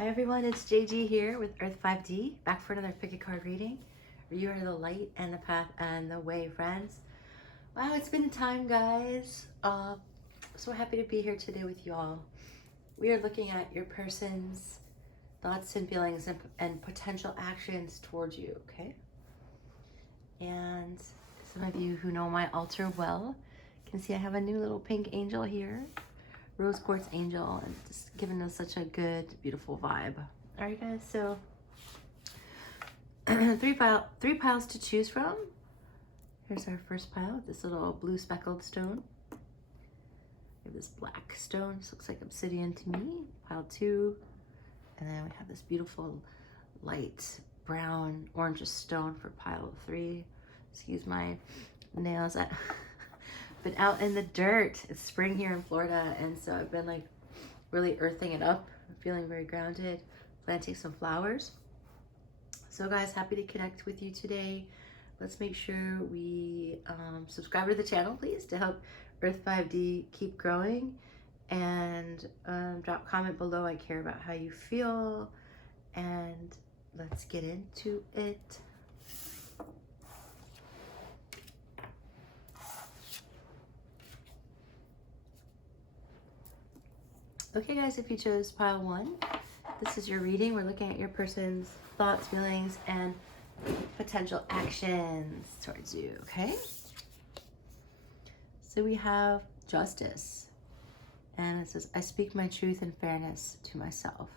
Hi everyone, it's JG here with Earth 5D, back for another pick a card reading. You are the light and the path and the way, friends. Wow, it's been time, guys. So happy to be here today with you all. We are looking at your person's thoughts and feelings and potential actions towards you, okay? And some of you who know my altar well can see I have a new little pink angel here. Rose quartz angel, and just giving us such a good, beautiful vibe. All right, guys, so three piles to choose from. Here's our first pile, this little blue speckled stone. We have this black stone, this looks like obsidian to me, pile 2. And then we have this beautiful light brown orange stone for pile 3. Excuse my nails. Been out in the dirt. It's spring here in Florida, and so I've been like really earthing it up, feeling very grounded, planting some flowers. So guys, happy to connect with you today. Let's make sure we subscribe to the channel, please, to help Earth 5D keep growing, and drop comment below. I care about how you feel, and let's get into it. Okay guys, if you chose pile 1, this is your reading. We're looking at your person's thoughts, feelings, and potential actions towards you, okay? So we have justice, and it says, I speak my truth and fairness to myself.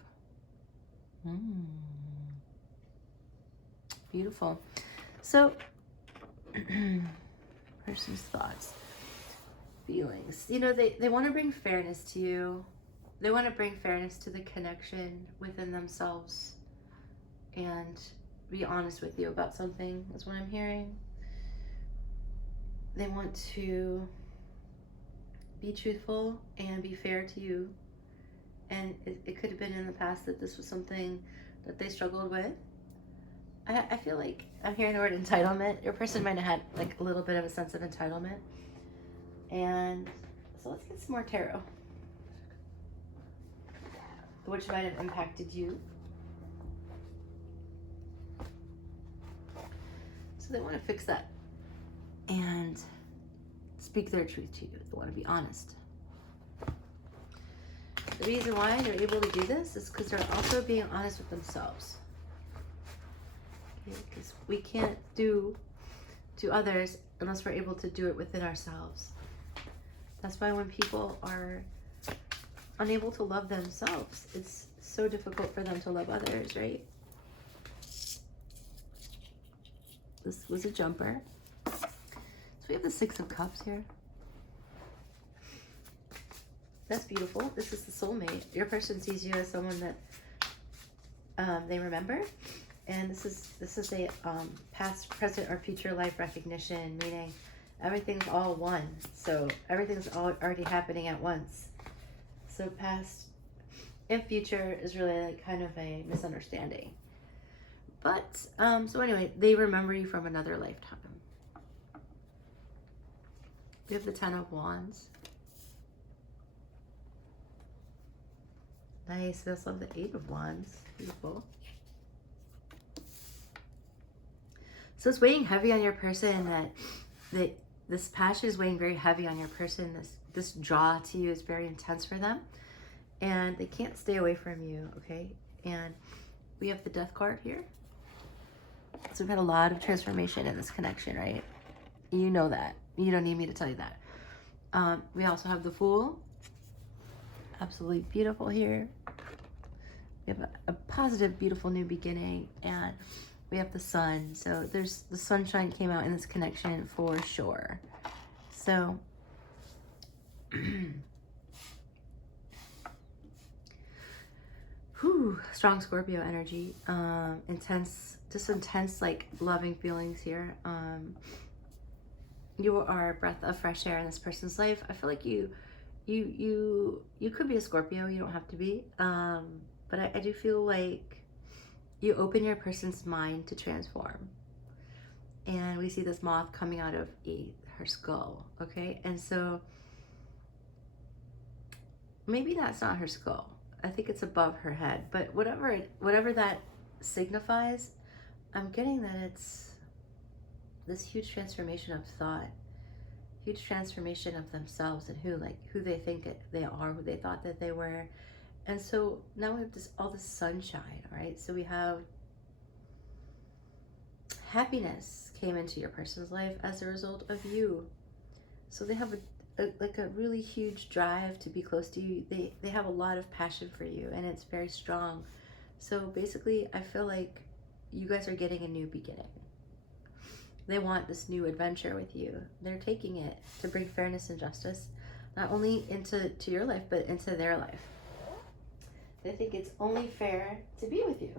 Beautiful. So, person's thoughts, feelings. You know, they want to bring fairness to you. They want to bring fairness to the connection within themselves and be honest with you about something, is what I'm hearing. They want to be truthful and be fair to you. And it could have been in the past that this was something that they struggled with. I feel like I'm hearing the word entitlement. Your person might have had like a little bit of a sense of entitlement. And so let's get some more tarot, which might have impacted you. So they want to fix that and speak their truth to you. They want to be honest. The reason why they're able to do this is because they're also being honest with themselves. Okay? Because we can't do to others unless we're able to do it within ourselves. That's why when people are unable to love themselves, it's so difficult for them to love others, right? This was a jumper. So we have the 6 of Cups here. That's beautiful. This is the soulmate. Your person sees you as someone that they remember, and this is a past, present, or future life recognition, meaning everything's all one. So everything's already happening at once. So past and future is really like kind of a misunderstanding. But, so anyway, they remember you from another lifetime. We have the 10 of Wands. Nice. I also love the 8 of Wands. Beautiful. So it's weighing heavy on your person, that this passion is weighing very heavy on your person. This draw to you is very intense for them, and they can't stay away from you, okay? And we have the Death card here. So we've had a lot of transformation in this connection, right? You know that. You don't need me to tell you that. We also have the Fool. Absolutely beautiful here. We have a positive, beautiful new beginning, and we have the Sun. So there's the sunshine came out in this connection for sure. So strong Scorpio energy, intense like loving feelings here. You are a breath of fresh air in this person's life. I feel like you could be a Scorpio. You don't have to be, but I do feel like you open your person's mind to transform. And we see this moth coming out of her skull, okay? And so maybe that's not her skull. I think it's above her head, but whatever that signifies, I'm getting that it's this huge transformation of thought, huge transformation of themselves and who they think they are, who they thought that they were. And so now we have all this sunshine, right? So we have happiness came into your person's life as a result of you. So they have a really huge drive to be close to you. They have a lot of passion for you, and it's very strong. So basically, I feel like you guys are getting a new beginning. They want this new adventure with you. They're taking it to bring fairness and justice, not only into your life, but into their life. They think it's only fair to be with you.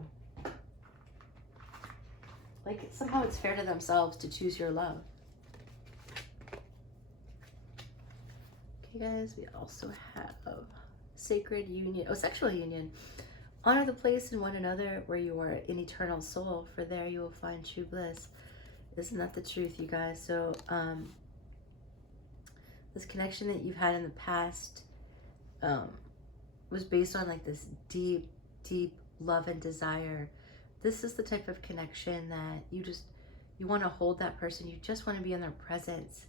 Like somehow it's fair to themselves to choose your love. Okay, guys, we also have sacred union, sexual union. Honor the place in one another where you are an eternal soul, for there you will find true bliss. Isn't that the truth, you guys? So this connection that you've had in the past was based on like this deep love and desire. This is the type of connection that you want to hold that person. You just want to be in their presence.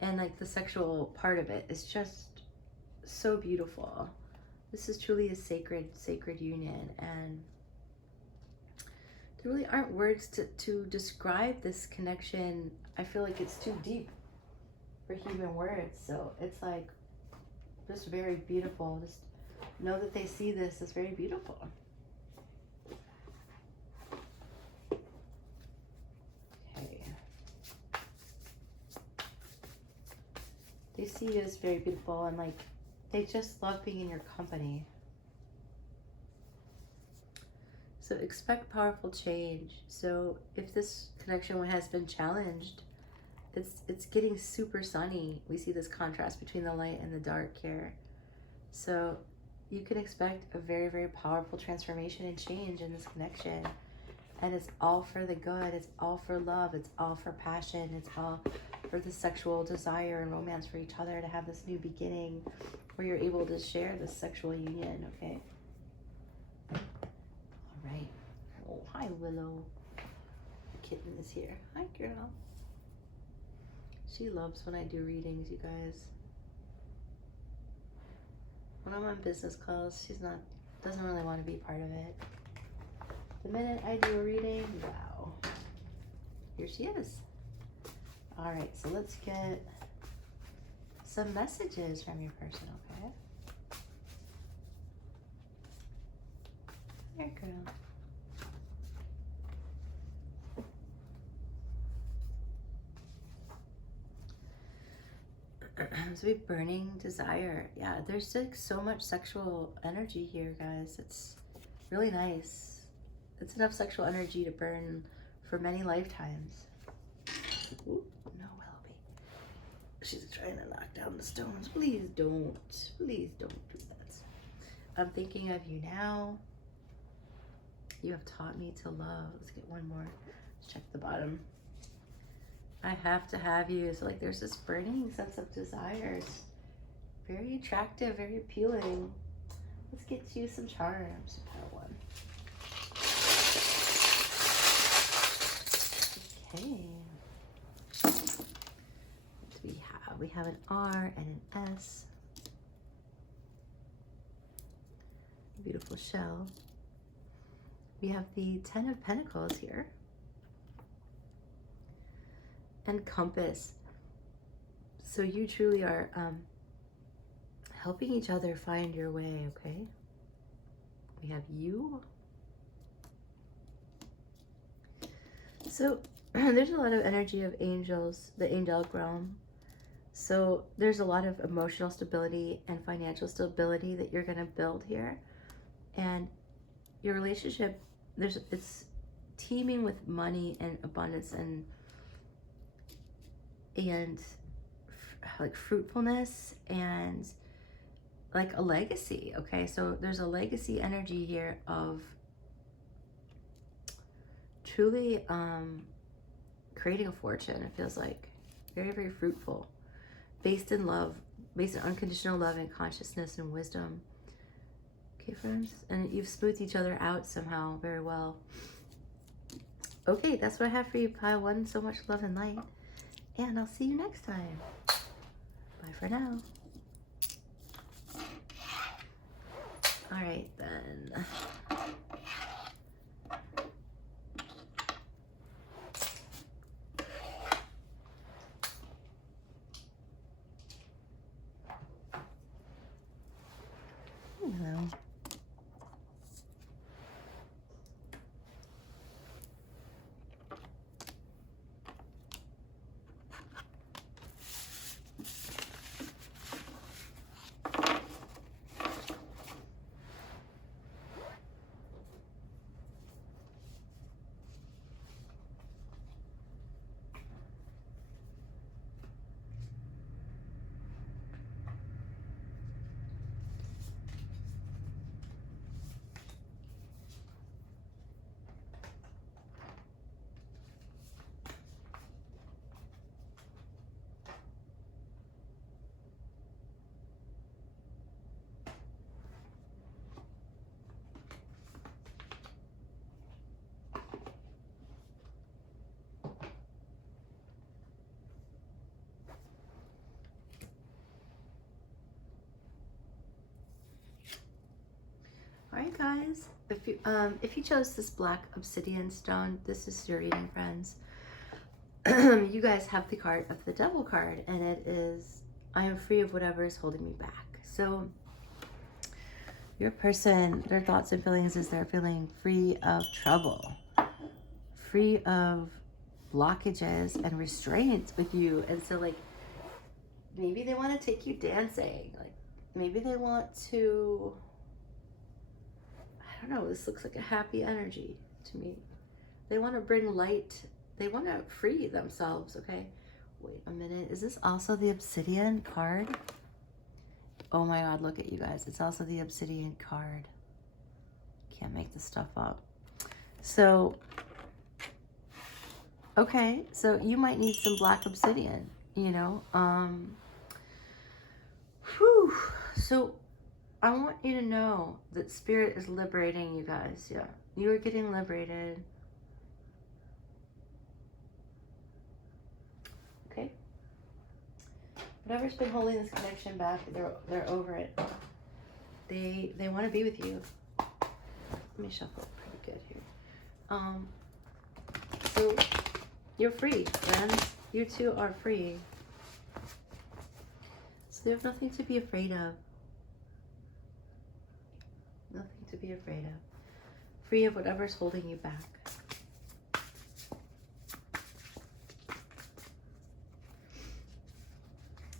And like the sexual part of it is just so beautiful. This is truly a sacred union. And there really aren't words to describe this connection. I feel like it's too deep for human words. So it's like just very beautiful. Just know that they see this as very beautiful. They see you as very beautiful, and like they just love being in your company. So expect powerful change. So if this connection has been challenged, it's getting super sunny. We see this contrast between the light and the dark here. So you can expect a very powerful transformation and change in this connection. And it's all for the good. It's all for love. It's all for passion. It's all for the sexual desire and romance for each other, to have this new beginning where you're able to share this sexual union, okay? All right. Oh, hi, Willow. Kitten is here. Hi, girl. She loves when I do readings, you guys. When I'm on business calls, doesn't really want to be part of it. The minute I do a reading, wow, here she is. All right, so let's get some messages from your person, okay? There, girl. So we burning desire. Yeah, there's like so much sexual energy here, guys. It's really nice. It's enough sexual energy to burn for many lifetimes. Ooh, no, Willoughby. She's trying to knock down the stones. Please don't. Please don't do that. I'm thinking of you now. You have taught me to love. Let's get one more. Let's check the bottom. I have to have you. So like there's this burning sense of desires. Very attractive, very appealing. Let's get you some charms. One. Okay. What do we have? We have an R and an S. Beautiful shell. We have the 10 of Pentacles here. And Compass. So you truly are helping each other find your way, okay? We have you. So there's a lot of energy of angels, the angelic realm. So there's a lot of emotional stability and financial stability that you're going to build here. And your relationship, it's teeming with money and abundance and like fruitfulness and like a legacy, okay? So there's a legacy energy here of truly creating a fortune. It feels like very fruitful, based in love, based on unconditional love and consciousness and wisdom. Okay, friends, and you've smoothed each other out somehow very well. Okay, that's what I have for you, pile one. So much love and light, and I'll see you next time. Bye for now. All right, then. Hello. All right, guys. If you chose this black obsidian stone, this is your reading, friends. You guys have the card of the Devil card, and it is, I am free of whatever is holding me back. So your person, their thoughts and feelings is they're feeling free of trouble, free of blockages and restraints with you. And so, like, maybe they want to take you dancing. Like, maybe they want to, I don't know, this looks like a happy energy to me. They want to bring light. They want to free themselves, okay? Wait a minute. Is this also the obsidian card? Oh my God, look at you guys. It's also the obsidian card. Can't make this stuff up. So, okay, so you might need some black obsidian, you know? Whew. So I want you to know that Spirit is liberating you guys. Yeah, you are getting liberated. Okay. Whatever's been holding this connection back, they're over it. They want to be with you. Let me shuffle pretty good here. So you're free, friends. You two are free. So there's nothing to be afraid of. Nothing to be afraid of. Free of whatever's holding you back.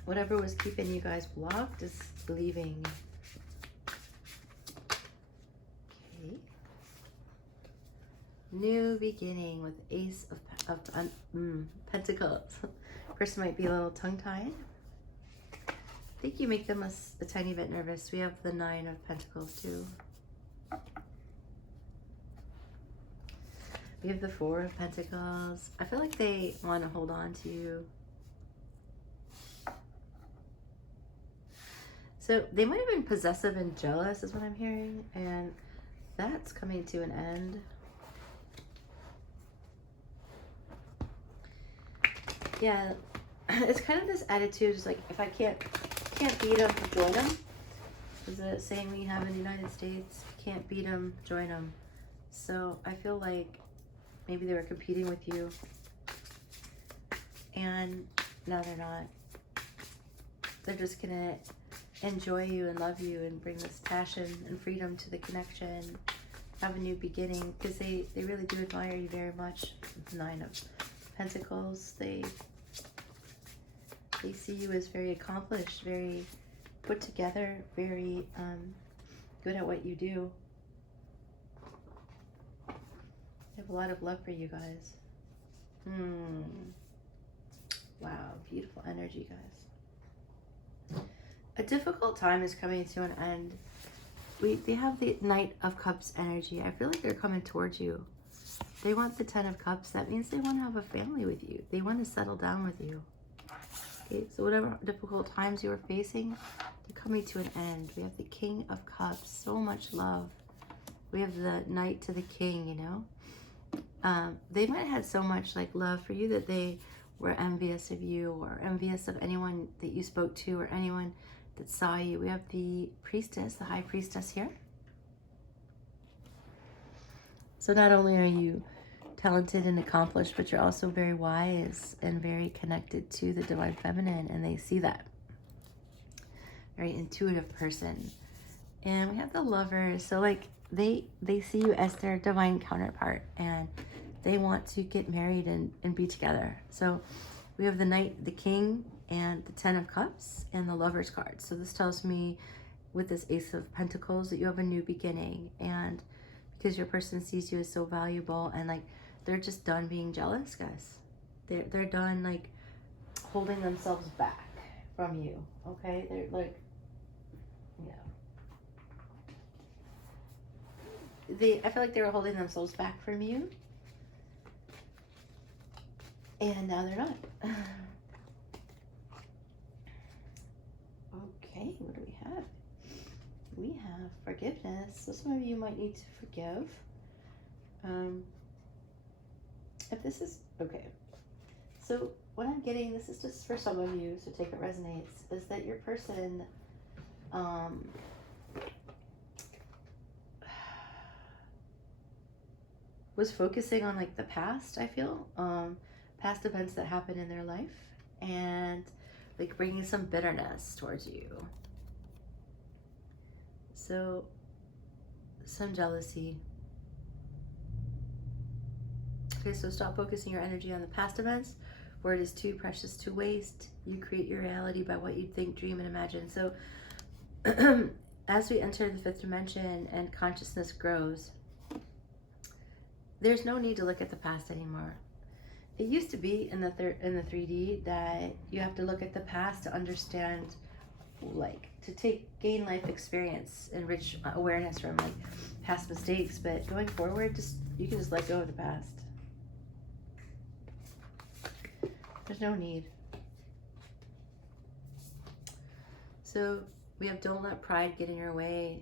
Whatever was keeping you guys blocked is leaving. Okay. New beginning with Ace of Pentacles. Person might be a little tongue-tied. I think you make them a tiny bit nervous. We have the Nine of Pentacles too. We have the Four of Pentacles. I feel like they want to hold on to you. So they might have been possessive and jealous is what I'm hearing. And that's coming to an end. Yeah, it's kind of this attitude. It's like, if I can't beat them, join them. Is a saying we have in the United States. If you can't beat them, join them. So I feel like maybe they were competing with you. And now they're not. They're just going to enjoy you and love you and bring this passion and freedom to the connection. Have a new beginning. Because they really do admire you very much. Nine of Pentacles. They see you as very accomplished, very put together, very good at what you do. I have a lot of love for you guys. Wow, beautiful energy, guys. A difficult time is coming to an end. They have the Knight of Cups energy. I feel like they're coming towards you. They want the Ten of Cups. That means they want to have a family with you. They want to settle down with you. Okay, so whatever difficult times you are facing, they're coming to an end. We have the King of Cups, so much love. We have the Knight to the King, you know. They might have had so much like love for you that they were envious of you, or envious of anyone that you spoke to, or anyone that saw you. We have the Priestess, the High Priestess here. So not only are you talented and accomplished, but you're also very wise and very connected to the Divine Feminine, and they see that. Very intuitive person. And we have the Lovers. So like they see you as their divine counterpart, and they want to get married and be together. So we have the Knight, the King, and the Ten of Cups, and the Lovers card. So this tells me with this Ace of Pentacles that you have a new beginning, and because your person sees you as so valuable, and like they're just done being jealous, guys. They're done like holding themselves back from you. Okay, they're like, yeah. I feel like they were holding themselves back from you, and now they're not. Okay, what do we have? We have forgiveness. So some of you might need to forgive. If this is, okay. So what I'm getting, this is just for some of you, so take it resonates, is that your person, was focusing on like the past, I feel, past events that happened in their life, and like bringing some bitterness towards you. So some jealousy. Okay, so stop focusing your energy on the past events, where it is too precious to waste. You create your reality by what you think, dream, and imagine. So as we enter the fifth dimension and consciousness grows, there's no need to look at the past anymore. It used to be in the 3D that you have to look at the past to understand, like to gain life experience and rich awareness from like past mistakes. But going forward, you can just let go of the past. There's no need. So we have don't let pride get in your way.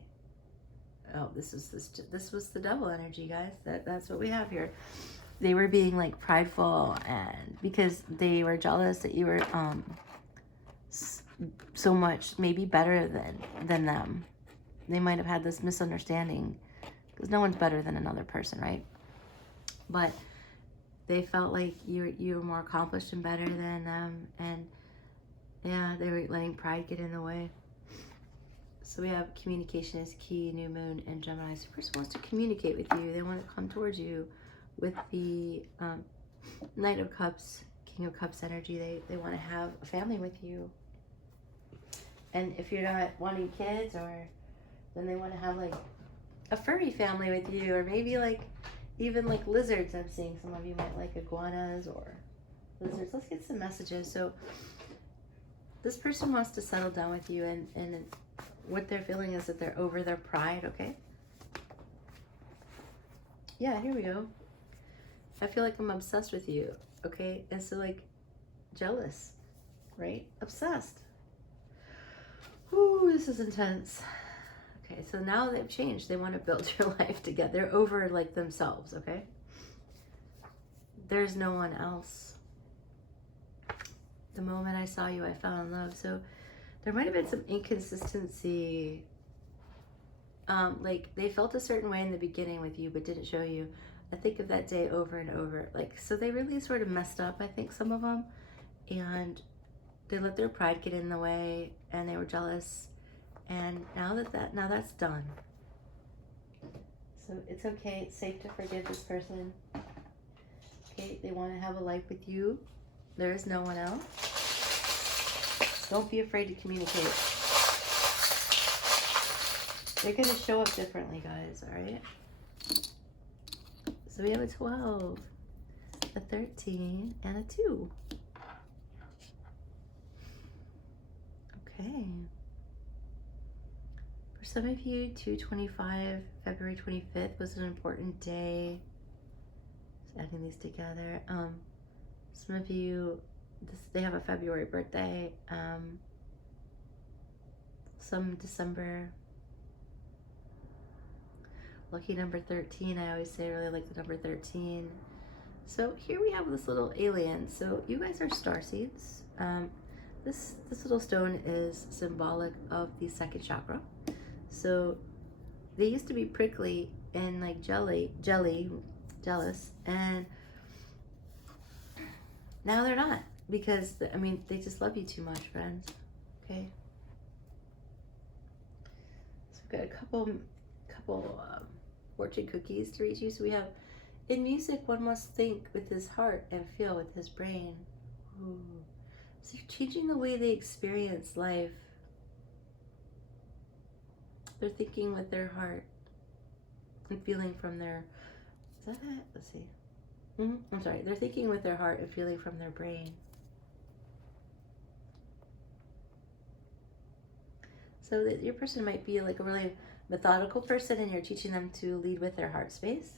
Oh, this was the devil energy, guys. That's what we have here. They were being like prideful, and because they were jealous that you were so much maybe better than them. They might have had this misunderstanding, because no one's better than another person, right? But they felt like you were more accomplished and better than them, and yeah, they were letting pride get in the way. So we have communication is key, new moon, and Gemini. So the person wants to communicate with you. They want to come towards you with the Knight of Cups, King of Cups energy. They want to have a family with you. And if you're not wanting kids, then they want to have like a furry family with you, or maybe like even like lizards. I'm seeing some of you might like iguanas or lizards. Let's get some messages. So this person wants to settle down with you, and what they're feeling is that they're over their pride, okay? Yeah, here we go. I feel like I'm obsessed with you, okay? And so like jealous, right? Obsessed. Ooh, this is intense. Okay, so now they've changed. They want to build your life together. They're over like themselves, okay? There's no one else. The moment I saw you, I fell in love. So there might have been some inconsistency. Like they felt a certain way in the beginning with you, but didn't show you. I think of that day over and over. Like, so they really sort of messed up, I think, some of them. And they let their pride get in the way, and they were jealous. And now that's done. So it's okay. It's safe to forgive this person. Okay, they want to have a life with you. There is no one else. Don't be afraid to communicate. They're going to show up differently, guys, all right? So we have a 12, a 13, and a 2. Okay. For some of you, 2/25, February 25th was an important day. Just adding these together. Some of you they have a February birthday, some December. Lucky number 13, I always say I really like the number 13. So here we have this little alien. So you guys are starseeds. This little stone is symbolic of the second chakra. So they used to be prickly and like jealous, and now they're not, because I mean they just love you too much, friends. Okay. So we've got a couple fortune cookies to read you. So we have, in music, one must think with his heart and feel with his brain. Ooh. So you're changing the way they experience life. They're thinking with their heart and feeling from their, is that it? Let's see. I'm sorry. They're thinking with their heart and feeling from their brain. So that your person might be like a really methodical person, and you're teaching them to lead with their heart space.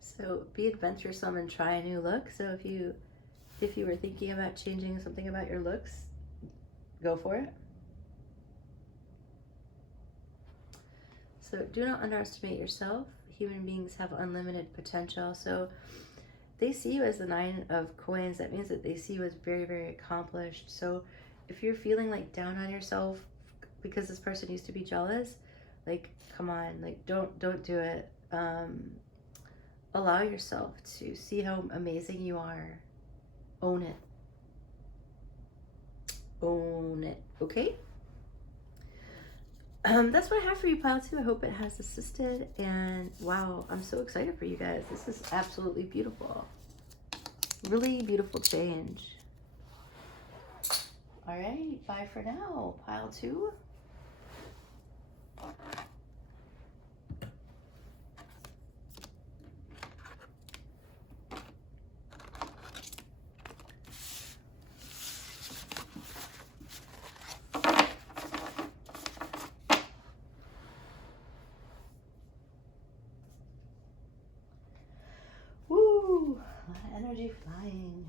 So be adventuresome and try a new look. So if you were thinking about changing something about your looks, go for it. So do not underestimate yourself. Human beings have unlimited potential. So they see you as the 9 of coins. That means that they see you as very, very accomplished. So if you're feeling like down on yourself because this person used to be jealous, like, come on, like, don't do it. Allow yourself to see how amazing you are. Own it. Own it. Okay? That's what I have for you, pile 2. I hope it has assisted. And wow, I'm so excited for you guys. This is absolutely beautiful. Really beautiful change. All right, bye for now, pile 2. Woo! A lot of energy flying.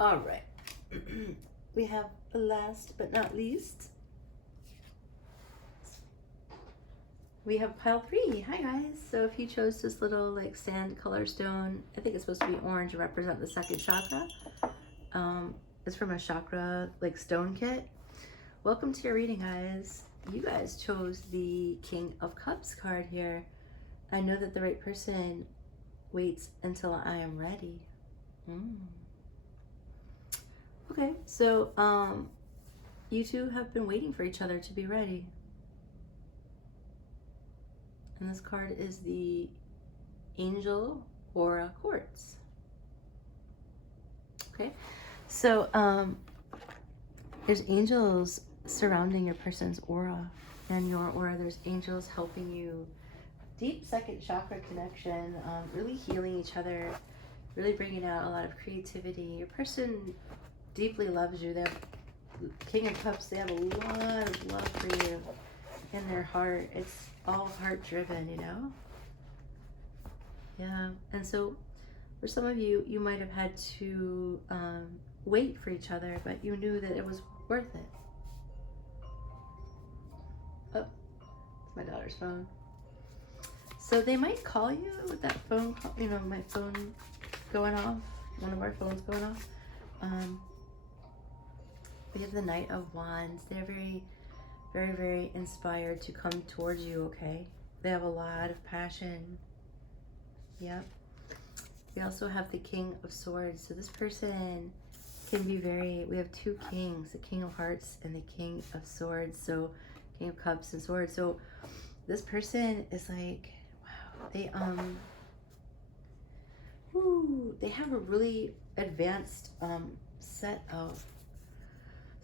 All right. We have the last but not least. We have pile 3. Hi guys. So if you chose this little like sand color stone, I think it's supposed to be orange to represent the second chakra. It's from a chakra like stone kit. Welcome to your reading, guys. You guys chose the King of Cups card here. I know that the right person waits until I am ready. Okay, so you two have been waiting for each other to be ready. And this card is the Angel Aura Quartz. Okay, so there's angels surrounding your person's aura and your aura. There's angels helping you. Deep second chakra connection, really healing each other, really bringing out a lot of creativity. Your person deeply loves you. They have King of Cups. They have a lot of love for you in their heart. It's all heart driven, you know? Yeah. And so for some of you, you might have had to wait for each other, but you knew that it was worth it. Oh, it's my daughter's phone. So they might call you with that phone call, you know, my phone going off, one of our phones going off. We have the Knight of Wands. They're very, very, very inspired to come towards you, okay? They have a lot of passion. Yep. We also have the King of Swords. So this person can be very, we have 2 kings, the King of Hearts and the King of Swords. So King of Cups and Swords. So this person is like, wow, they have a really advanced set of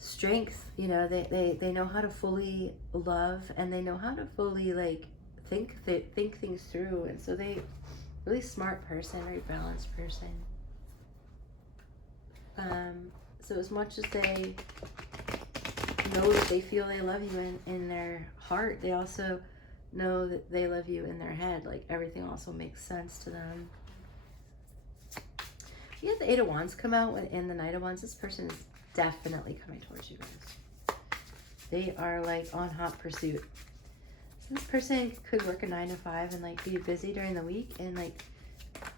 strength. You know, they know how to fully love, and they know how to fully like think things through. And so they really smart person, very balanced person. So as much as they know that they feel they love you in their heart, they also know that they love you in their head. Like everything also makes sense to them. You have the Eight of Wands come out in the Knight of Wands. This person is definitely coming towards you guys. They are like on hot pursuit. So this person could work a 9 to 5 and like be busy during the week and like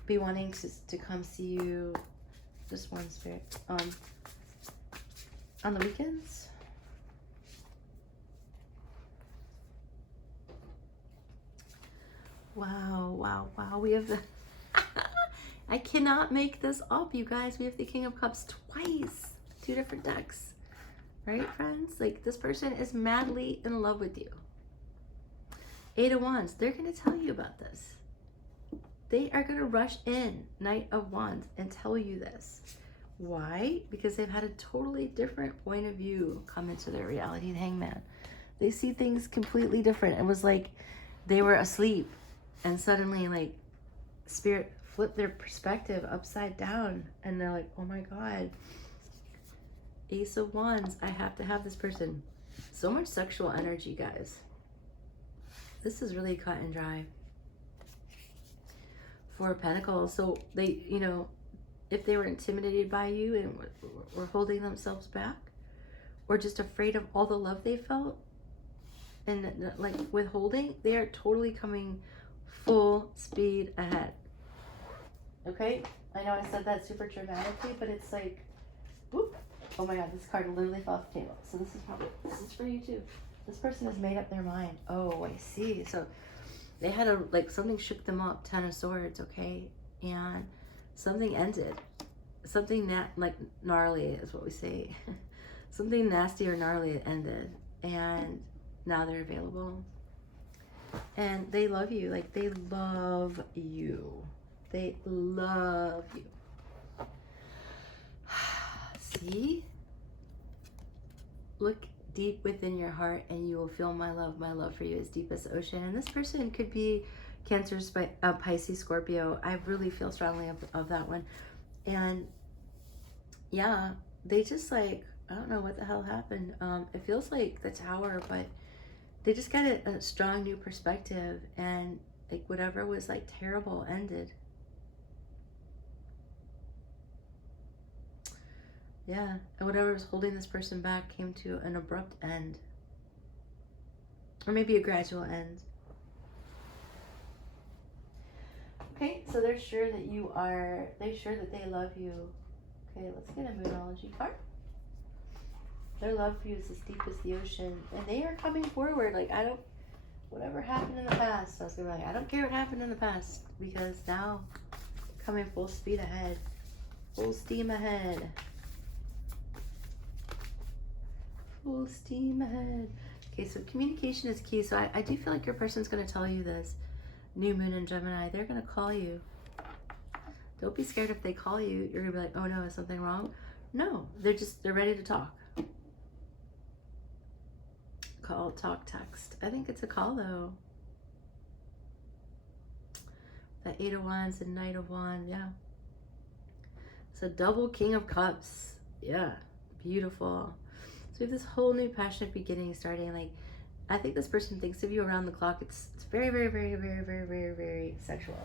be wanting to come see you, just one spirit, on the weekends. Wow, wow, wow. We have the I cannot make this up, you guys. We have the King of Cups twice. 2 different decks. Right, friends? Like, this person is madly in love with you. 8 of Wands. They're going to tell you about this. They are going to rush in, Knight of Wands, and tell you this. Why? Because they've had a totally different point of view come into their reality in Hangman. They see things completely different. It was like they were asleep, and suddenly, like, Spirit flip their perspective upside down, and they're like, oh my God, Ace of Wands, I have to have this person. So much sexual energy, guys. This is really cut and dry. 4 of Pentacles. So they, you know, if they were intimidated by you and were holding themselves back, or just afraid of all the love they felt and like withholding, they are totally coming full speed ahead. Okay, I know I said that super dramatically, but it's like, whoop. Oh my God, this card literally fell off the table. So this is for you too. This person has made up their mind. Oh, I see. So they had something shook them up, 10 of Swords, okay? And something ended. Something like gnarly is what we say. Something nasty or gnarly ended. And now they're available. And they love you. Like, they love you. They love you. See? Look deep within your heart and you will feel my love. My love for you is deep as the ocean. And this person could be Cancer, Pisces, Scorpio. I really feel strongly of that one. And yeah, they just like, I don't know what the hell happened. It feels like the Tower, but they just got a strong new perspective, and like whatever was like terrible ended. Yeah, and whatever was holding this person back came to an abrupt end. Or maybe a gradual end. Okay, so they're sure that they're sure that they love you. Okay, let's get a Moonology card. Their love for you is as deep as the ocean. And they are coming forward. Like, whatever happened in the past, I was gonna be like, I don't care what happened in the past. Because now, coming full speed ahead. Full steam ahead. Full steam ahead. Okay, so communication is key. So I do feel like your person's going to tell you this. New moon in Gemini. They're going to call you. Don't be scared if they call you. You're going to be like, oh no, is something wrong? No, they're ready to talk. Call, talk, text. I think it's a call though. That 8 of Wands and Knight of Wands, yeah. So double King of Cups. Yeah, beautiful. So we have this whole new passionate beginning starting. Like, I think this person thinks of you around the clock. It's very, very, very, very, very, very, very sexual.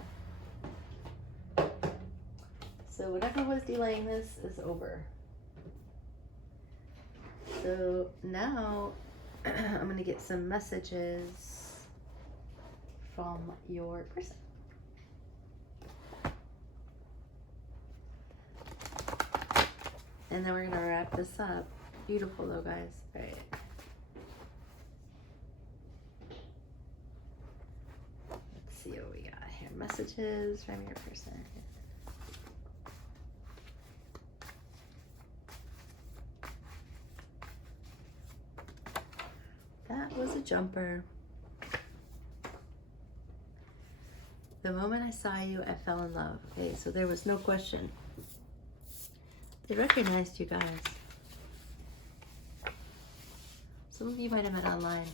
So whatever was delaying this is over. So now I'm going to get some messages from your person. And then we're going to wrap this up. Beautiful though, guys. All right. Let's see what we got here. Messages from your person. That was a jumper. The moment I saw you, I fell in love. Okay, so there was no question. They recognized you guys. Some of you might have met online.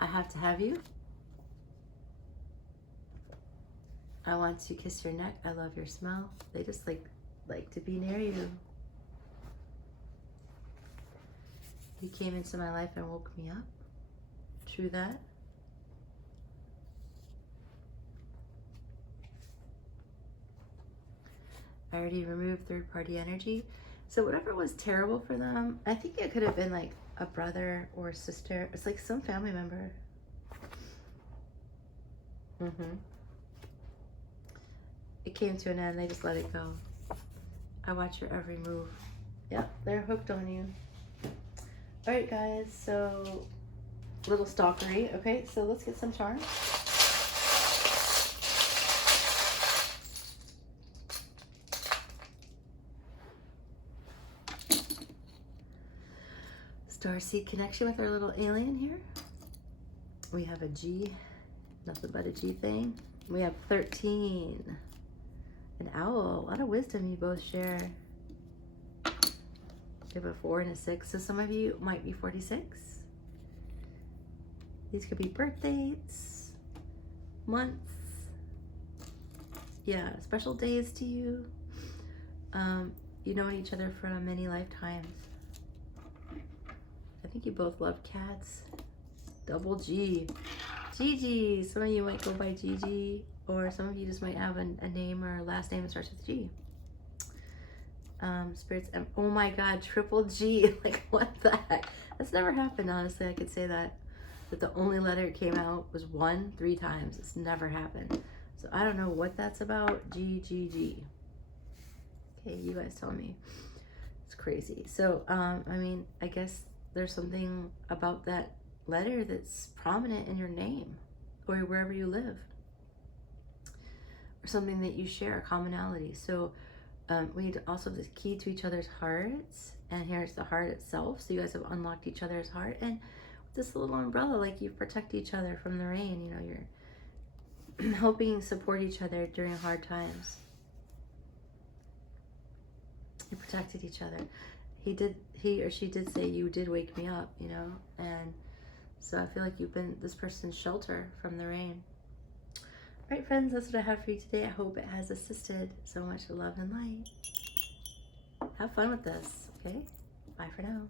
I have to have you. I want to kiss your neck. I love your smell. They just like to be near you. You came into my life and woke me up. True that. I already removed third-party energy. So whatever was terrible for them, I think it could have been like a brother or a sister. It's like some family member. It came to an end. They just let it go. I watch your every move. Yep, they're hooked on you. All right, guys. So little stalkery. Okay, so let's get some charms. Starseed connection with our little alien here. We have a G, nothing but a G thing. We have 13, an owl, a lot of wisdom you both share. We have a 4 and a 6, so some of you might be 46. These could be birth dates, months, yeah, special days to you. You know each other from many lifetimes. I think you both love cats. Double G. Gigi. Some of you might go by Gigi, or some of you just might have a name or a last name that starts with G. Spirits. Oh my God, triple G. Like, what the heck? That's never happened, honestly. I could say that. But the only letter it came out was 1 3 times. It's never happened. So I don't know what that's about. G, G, G. Okay, you guys tell me. It's crazy. So, I mean, I guess there's something about that letter that's prominent in your name or wherever you live, or something that you share, a commonality. So we need to also the key to each other's hearts, and here's the heart itself. So you guys have unlocked each other's heart, and with this little umbrella, like, you protect each other from the rain. You know, you're helping support each other during hard times. You protected each other. He or she did say, you did wake me up, you know, and so I feel like you've been this person's shelter from the rain. All right, friends, that's what I have for you today. I hope it has assisted. So much love and light. Have fun with this, okay? Bye for now.